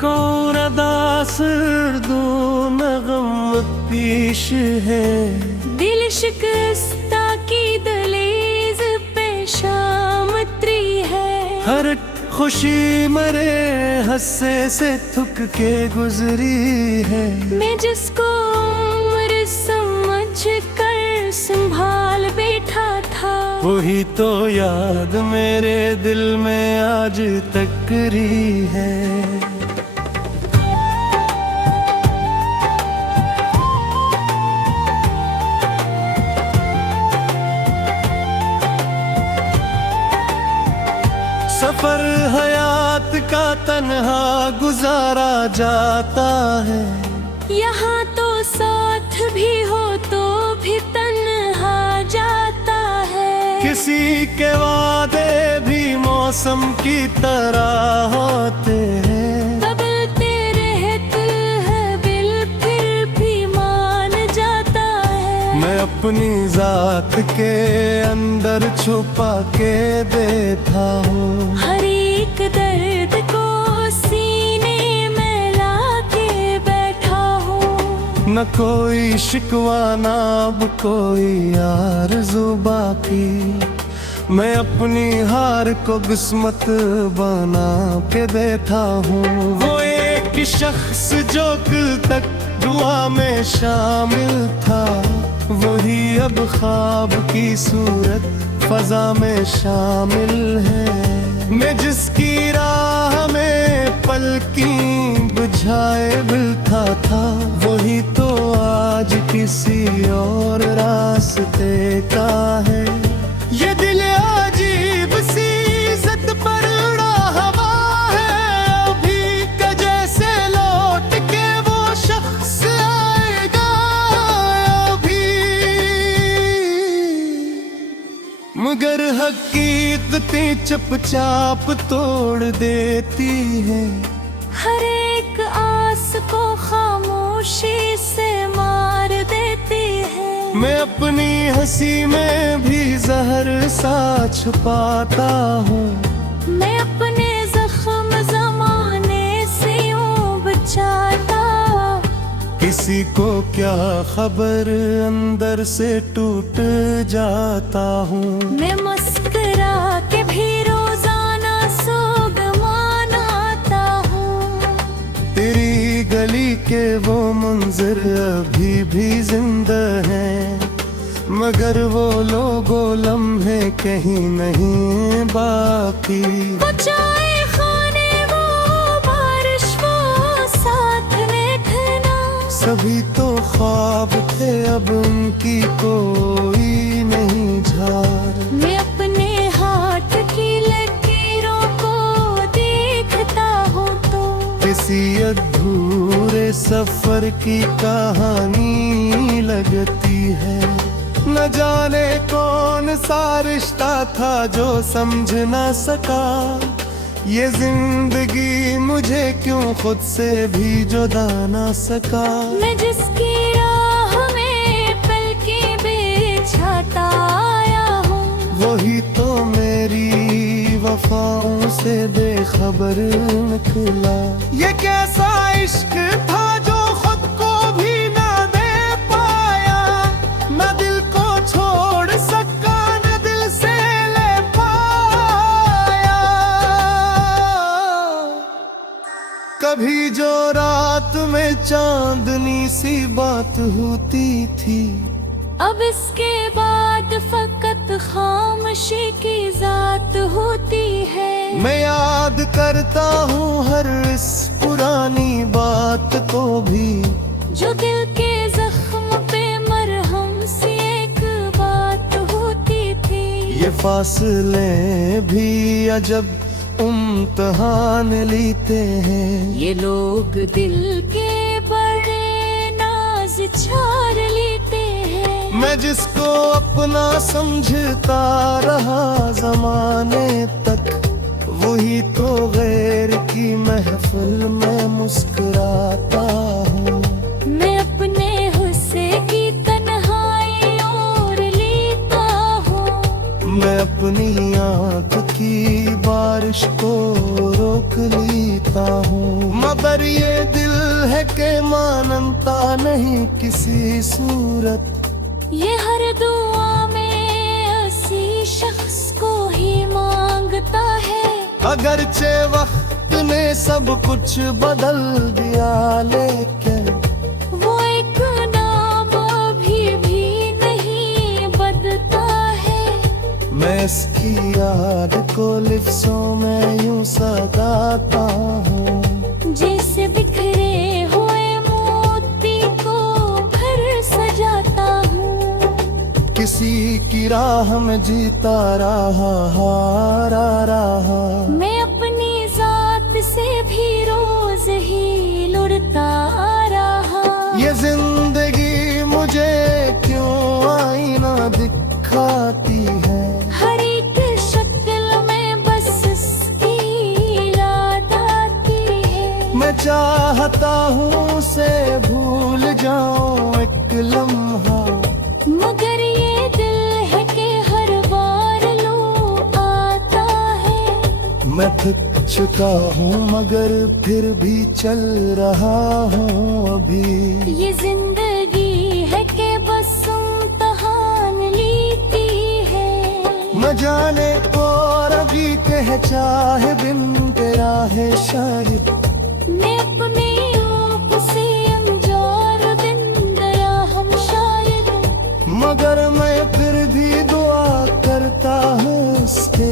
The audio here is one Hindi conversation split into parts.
कौन अदास दो नगम पेश है, दिल शिकस्ता की दलीज पे शामत्री है। हर खुशी मरे हंसे से थुक के गुजरी है। मैं जिसको उम्र समझ कर संभाल बैठा था, वही तो याद मेरे दिल में आज तक रही है। सफर हयात का तन्हा गुजारा जाता है, यहाँ तो साथ भी हो तो भी तन्हा जाता है। किसी के वादे भी मौसम की तरह होते हैं, बदलते रहते हैं बिल फिर भी मान जाता है। मैं अपनी जात के अंदर छुपा के देता हूँ, हर एक दर्द को सीने में लाके बैठा हूँ। न कोई शिकवा ना अब कोई आरज़ू बाकी, मैं अपनी हार को किस्मत बना के देता हूँ। वो एक शख्स जो कल तक दुआ में शामिल था, वही अब ख्वाब की सूरत फजा में शामिल है। मैं जिसकी राह में पलकी बुझाए बिलता था, वही तो आज किसी और रास्ते का है। ये दिल अजीब सी इज़्ज़त पर उड़ा हवा है, अभी का जैसे लौट के वो शख्स आएगा अभी। मगर हकीकतें चुपचाप तोड़ देती है, हर एक आस को खामोशी से मार देती है। मैं अपनी हंसी में भी जहर सा छुपाता हूँ, मैं अपने जख्म जमाने से यूं बचाता। किसी को क्या खबर अंदर से टूट जाता हूँ। मैं मुस्कुरा के भी रोजाना सोग मनाता हूँ। तेरी गली के वो मंजर अभी भी जिंदा हैं, मगर वो लोगो लम्हे कहीं नहीं बाकी। वो चाय खाने वो बारिश वो साथ बैठना, सभी तो ख्वाब थे अब उनकी कोई नहीं झार। मैं अपने हाथ की लकीरों को देखता हूँ तो किसी अधूरे सफर की कहानी लगती है। न जाने कौन सा रिश्ता था जो समझ न सका, ये जिंदगी मुझे क्यों खुद से भी जुदा न सका। मैं जिसकी राह में पलकें बिछाता आया हूँ, वही तो मेरी वफाओं से बेखबर निकला। ये कैसा इश्क था जो खुद को भी ना दे पाया, न दिल को छोड़ सका न दिल से ले पाया। कभी जो रात में चांदनी सी बात होती थी, अब इसके बाद फकत खामोशी की जात होती है। मैं याद करता हूँ हर इस पुरानी बात को भी, जो दिल के जख्म पे मरहम सी एक बात होती थी। ये फासले भी अजब इम्तिहान लेते हैं, ये लोग दिल के बड़े नाज छार लेते हैं। मैं जिसको अपना समझता रहा जमाने तक, वही तो गैर की महफिल में मुस्कुराता हूँ। मैं अपने हुस्से की तन्हाई और लेता हूँ, मैं अपनी आँख की बारिश को रोक लेता हूँ। के मानता नहीं किसी सूरत। ये हर दुआ में उसी शख्स को ही मांगता है। अगरचे वक्त ने सब कुछ बदल दिया, लेकिन वो एक नाम अभी भी नहीं बदलता है। मैं इसकी याद को लिफ्ज़ों में यूं सजाता हूँ, जैसे बिखरे हुए मोती को फिर सजाता हूँ। किसी की राह में जीता रहा, हारा रहा। मैं अपनी जात से भी रोज ही लुढ़ता रहा। ये जिंदगी मुझे क्यों आईना दिखाती है। हर एक शक्ल में बस उसकी याद आती है। मैं चाहता हूँ उसे भूल जाऊं एक लम्हा, मगर ये दिल है कि हर बार लो आता है। मैं थक चुका हूँ मगर फिर भी चल रहा हूँ अभी। ये जिंदगी है कि बस इम्तिहान लेती है। न जाने और अभी कह चाहे बिन तेरा है शायद। मैं अपने आप से अनजार दिन गया हम शायद, मगर मैं फिर भी दुआ करता हूँ उसके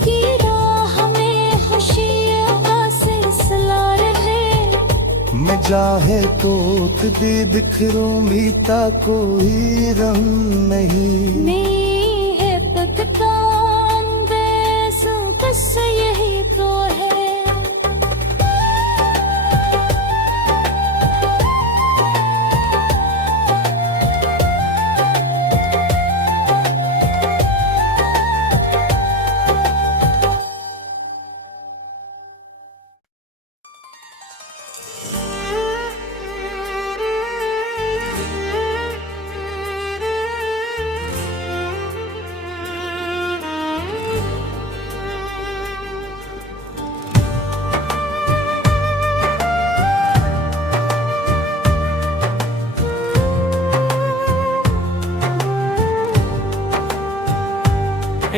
की राह में खुशियों का सिलसिला रहे। मैं चाहे तो दे बिखरूं मीता कोई रंग नहीं। नहीं है तो थकान बस बस यही तो है।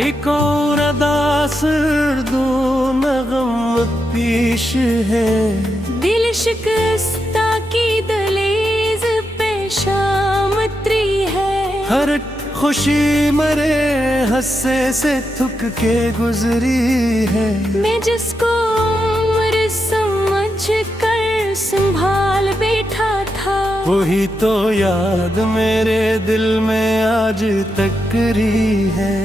एक और अदास दो नगम पेश है। दिल शिकस्ता की दलीज पे शामत्री है। हर खुशी मरे हंसे से थुक के गुजरी है। मैं जिसको उम्र समझ कर संभाल बैठा था, वही तो याद मेरे दिल में आज तक रही है।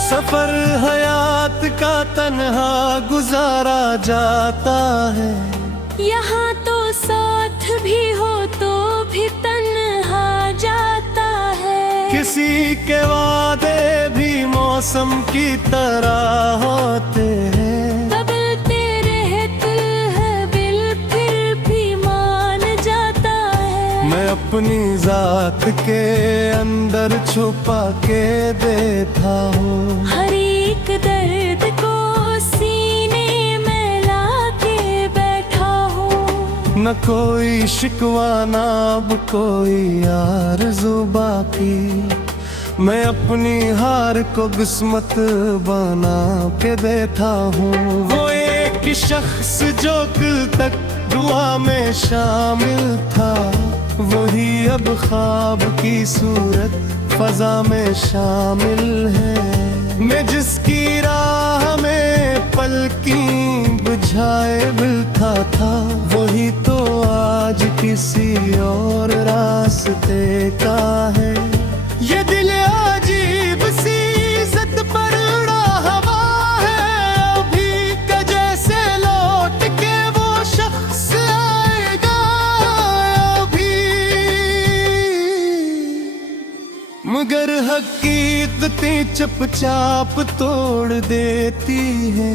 सफर हयात का तन्हा गुजारा जाता है। यहाँ तो साथ भी हो तो भी तन्हा जाता है। किसी के वादे भी मौसम की तरह होते हैं। बदलते रहते हैं बिल फिर भी मान जाता है। मैं अपनी जात के अंदर छुपा के देता हूँ। हर एक दर्द को सीने में लाके बैठा हूँ। न कोई शिकवा ना अब कोई आरज़ू बाकी। मैं अपनी हार को किस्मत बना के देता हूँ। वो एक शख्स जो कल तक दुआ में शामिल था, वही अब ख्वाब की सूरत फजा में शामिल है। मैं जिसकी राह में पलकी बुझाए मिलता था, वही तो आज किसी और रास्ते का है। ये दिल अजीब सी इज्जत पर उड़ा हवा है। अभी का जैसे लौट के वो शख्स आएगा अभी। मगर हकीकतें चुपचाप तोड़ देती है।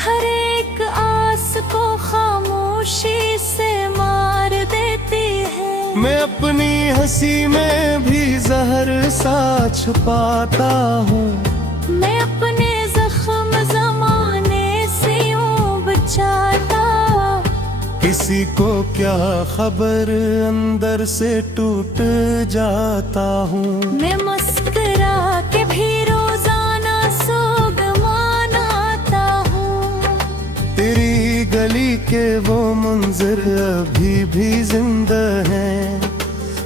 हर एक आस को खामोशी से मार देती है। मैं अपनी हंसी में भी जहर सा छुपाता हूँ। मैं अपने जख्म जमाने से यूं बचाता। किसी को क्या खबर अंदर से टूट जाता हूँ। मैं मुस्कुरा के भी रोजाना सोग मनाता हूँ। तेरी गली के वो मंजर अभी भी जिंदा हैं,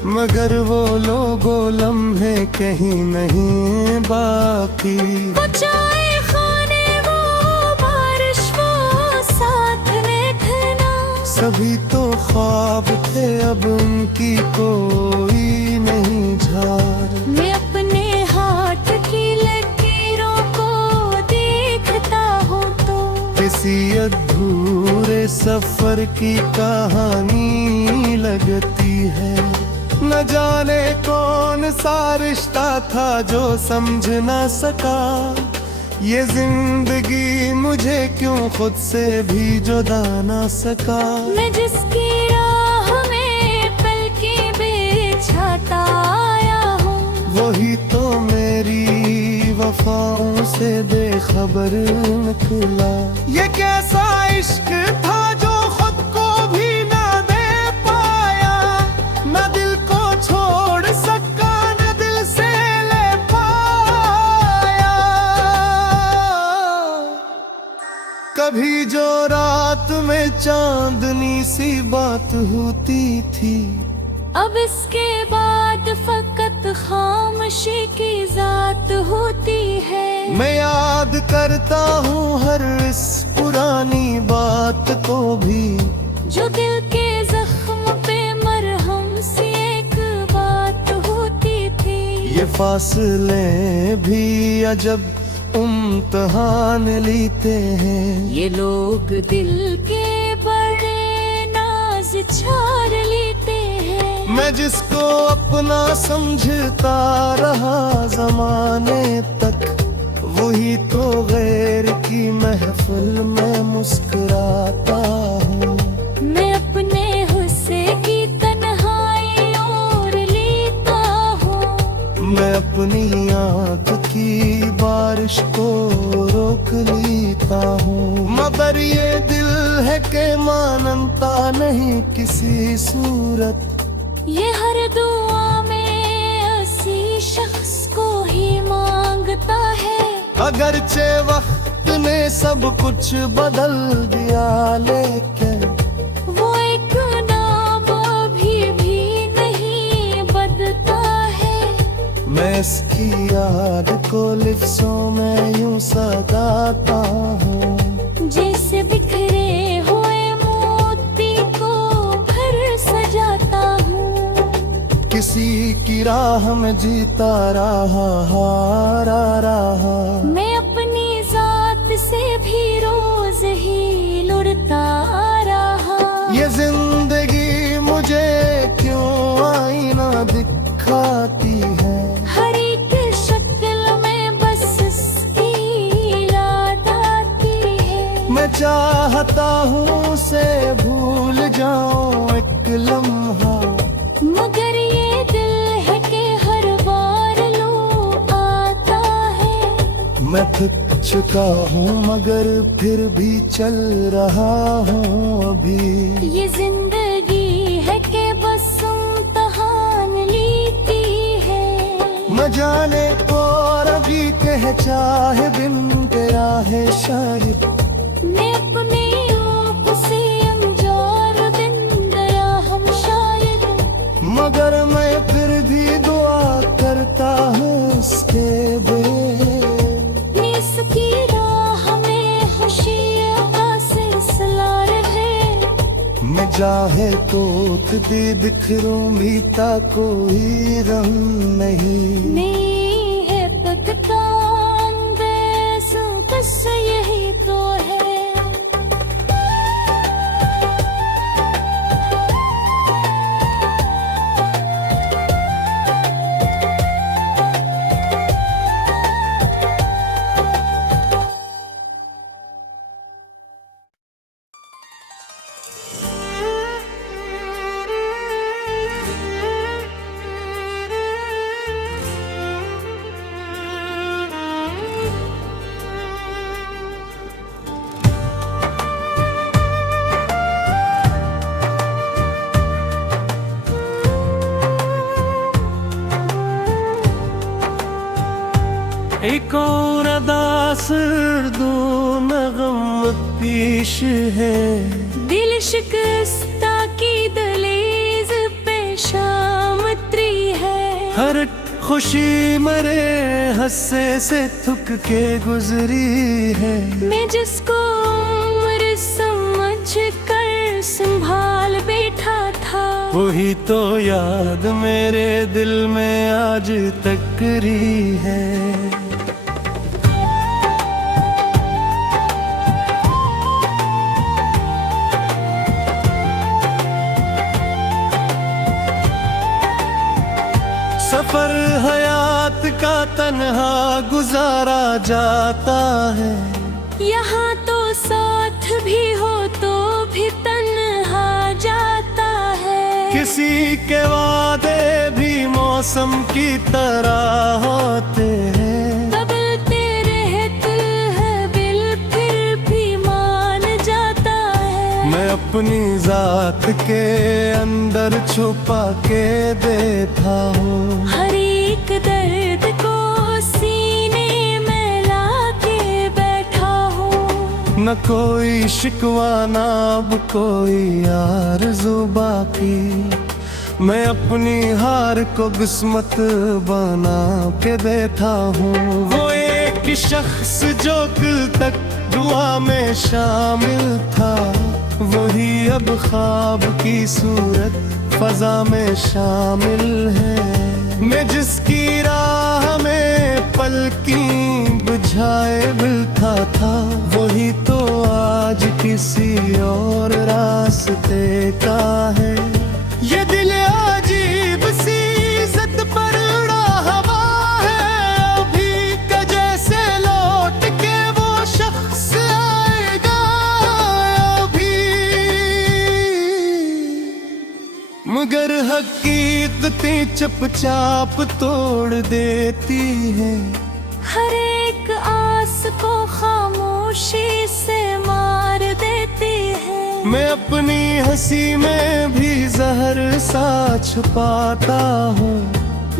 मगर वो लोगो लम्हे कहीं नहीं बाकी। वो चाय खाने, वो बारिश, वो साथ देखना, सभी तो ख्वाब थे अब उनकी कोई नहीं झार। मैं अपने हाथ की लकीरों को देखता हूँ तो किसी अधूरे सफर की कहानी लगती है। न जाने कौन सा रिश्ता था जो समझ ना सका। ये जिंदगी मुझे क्यों खुद से भी जुदा ना सका। मैं जिसकी राह में पलके बिछाता आया हूँ, वही तो मेरी वफाओं से बेखबर निकला। ये कैसा इश्क था जो खुद को भी ना दे पाया, न दिल को छोड़ सका, न दिल से ले पाया। कभी जो रात में चांदनी सी बात होती थी, अब इसके बाद फकत खामोशी की जात होती है। मैं याद करता हूँ हर इस पुरानी बात को भी, जो दिल के जख्म पे मरहम सी एक बात होती थी। ये फासले भी अजब इम्तिहान लेते हैं। ये लोग दिल के बड़े नाज छार लेते हैं। मैं जिसको अपना समझता रहा जमाने तक, वही तो गैर की महफिल में मुस्कुराता हूँ। मैं अपने हुस्से की तन्हाई और लेता हूँ। मैं अपनी आँख की बारिश को रोक लेता हूँ। मगर ये दिल है कि मानता नहीं किसी सूरत। ये हर दुआ में उसी शख्स को ही मांगता है। अगरचे वक्त ने सब कुछ बदल दिया, लेकिन वो एक नाम अभी भी नहीं बदलता है। मैं इसकी याद को लिफ्ज़ों में यूं सजाता हूँ। जैसे बिखरे हुए मोती को घर सजाता हूँ। किसी की राह में जीता रहा, हारा रहा। मैं अपनी जात से भी रोज ही लुढ़ता रहा। ये जिंदगी मुझे क्यों आईना दिखाती है। हर एक शक्ल में बस इसकी याद आती है। मैं चाहता हूँ उसे भूल जाऊं एक लम्हा, मगर ये दिल है कि हर बार लो आता है। मैं थक चुका हूँ मगर फिर भी चल रहा हूँ अभी। ये जिंदगी है कि बस इम्तिहान लेती है। न जाने और अभी कह चाहे बिन तेरा है शायद। मैं अपने आप से अनजार दिन गया हम शायद। मगर मैं फिर भी दुआ करता हूँ उसके इसकी राह में खुशियों का सिलसिला रहे। मैं चाहे तो भी बिखरूं बीता कोई गम नहीं। नहीं है तकता अंदेश बस यही तो है। एक और अदास दो नगम पेश है, दिल शिकस्ता की दलीज पे शामत्री है। हर खुशी मरे हंसे से थुक के गुजरी है। मैं जिसको उम्र समझ कर संभाल बैठा था, वही तो याद मेरे दिल में आज तक रही है। सफर हयात का तन्हा गुजारा जाता है, यहाँ तो साथ भी हो तो भी तन्हा जाता है। किसी के वादे भी मौसम की तरह होते हैं, बदलते रहते हैं बिल फिर भी मान जाता है। मैं अपनी जात के अंदर छुपा के देता हूँ, हर एक दर्द को सीने में लाके बैठा हूँ। न कोई शिकवा ना अब कोई आरज़ू बाकी, मैं अपनी हार को किस्मत बना के देता हूँ। वो एक शख्स जो कल तक दुआ में शामिल था, वही अब ख्वाब की सूरत फजा में शामिल है। मैं जिसकी राह में पलकी बुझाए मिलता था, वही तो आज किसी और रास्ते का है। ये दिल अजीब सी इज्जत पर उड़ा हवा है, अभी का जैसे लौट के वो शख्स आएगा अभी। मगर हकीकतें चुपचाप तोड़ देती है, हर एक आस को खामोशी से मार देती है। मैं अपनी हंसी में भी जहर सा छुपाता हूँ,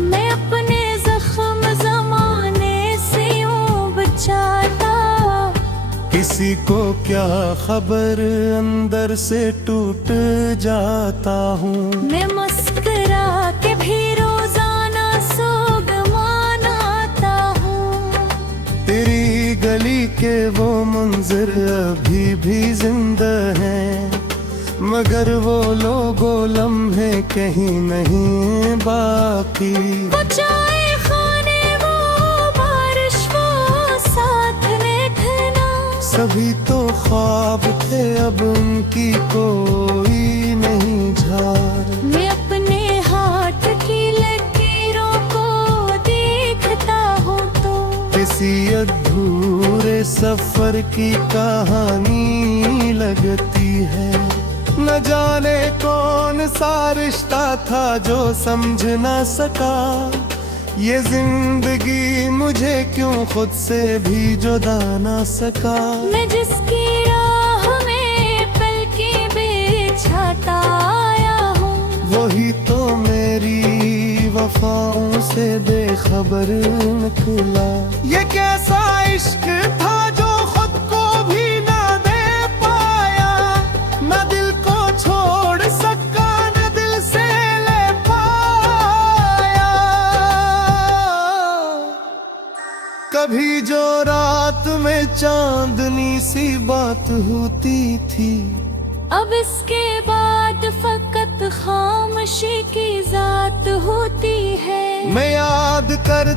मैं अपने जख्म जमाने से यूं बचाता। किसी को क्या खबर अंदर से टूट जाता हूँ। मैं मुस्कुरा के भी रोजाना सोग मनाता हूँ। तेरी गली के वो मंजर अभी भी जिंदा हैं, मगर वो लोगो लम्हे कहीं नहीं बाकी। वो चाय खाने वो बारिश वो साथ बैठना, सभी तो ख्वाब थे अब उनकी कोई नहीं झार। मैं अपने हाथ की लकीरों को देखता हूँ तो किसी अधूरे सफर की कहानी लगती है। न जाने कौन सा रिश्ता था जो समझ न सका, ये जिंदगी मुझे क्यों खुद से भी जुदा न सका। मैं जिसकी राह में पलकें बिछाता आया हूँ, वही तो मेरी वफाओं से बेखबर निकला। ये कैसा इश्क था जो खुद को भी ना दे पाया, न दिल को छोड़ सका न दिल से ले पाया। कभी जो रात में चांदनी सी बात होती थी, अब इसके बाद फकत खामोशी की जात होती है। मैं याद कर